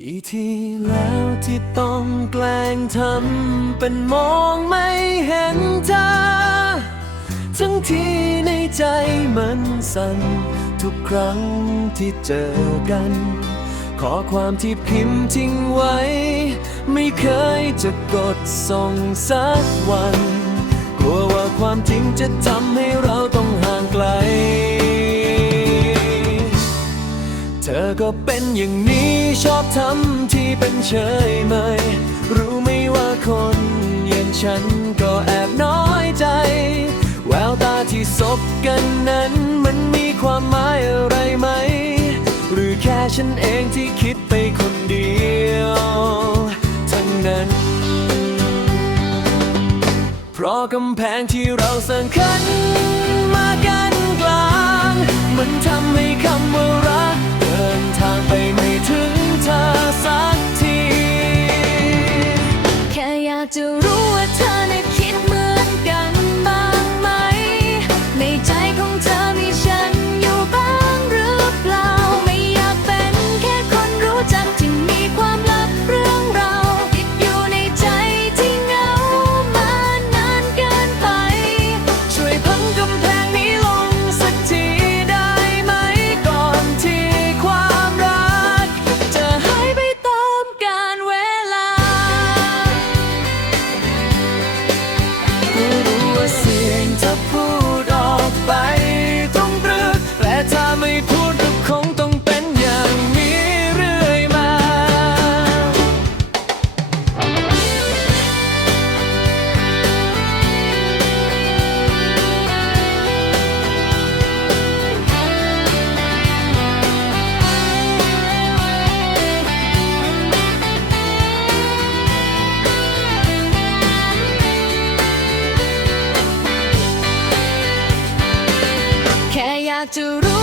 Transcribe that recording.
กี่ทีแล้วที่ต้องแกล้งทำเป็นมองไม่เห็นเธอทั้งที่ในใจมันสั่นทุกครั้งที่เจอกัน ขอความที่พิมพ์ทิ้งไว้ ไม่เคยจะกดส่งสักวัน กลัวว่าความจริงจะทำให้เราต้องห่างไกล เธอก็เป็นอย่างนี้ ชอบทำที่เป็นเฉยเมยรู้ไหมว่าคนอย่างฉันก็แอบน้อยใจ แววตาที่สบกันนั้นมันมีความหมายอะไรไหม หรือแค่ฉันเองที่คิดไปคนเดียว ทั้งนั้น เพราะกำแพงที่เราสร้างขึ้นมากัน จะรู้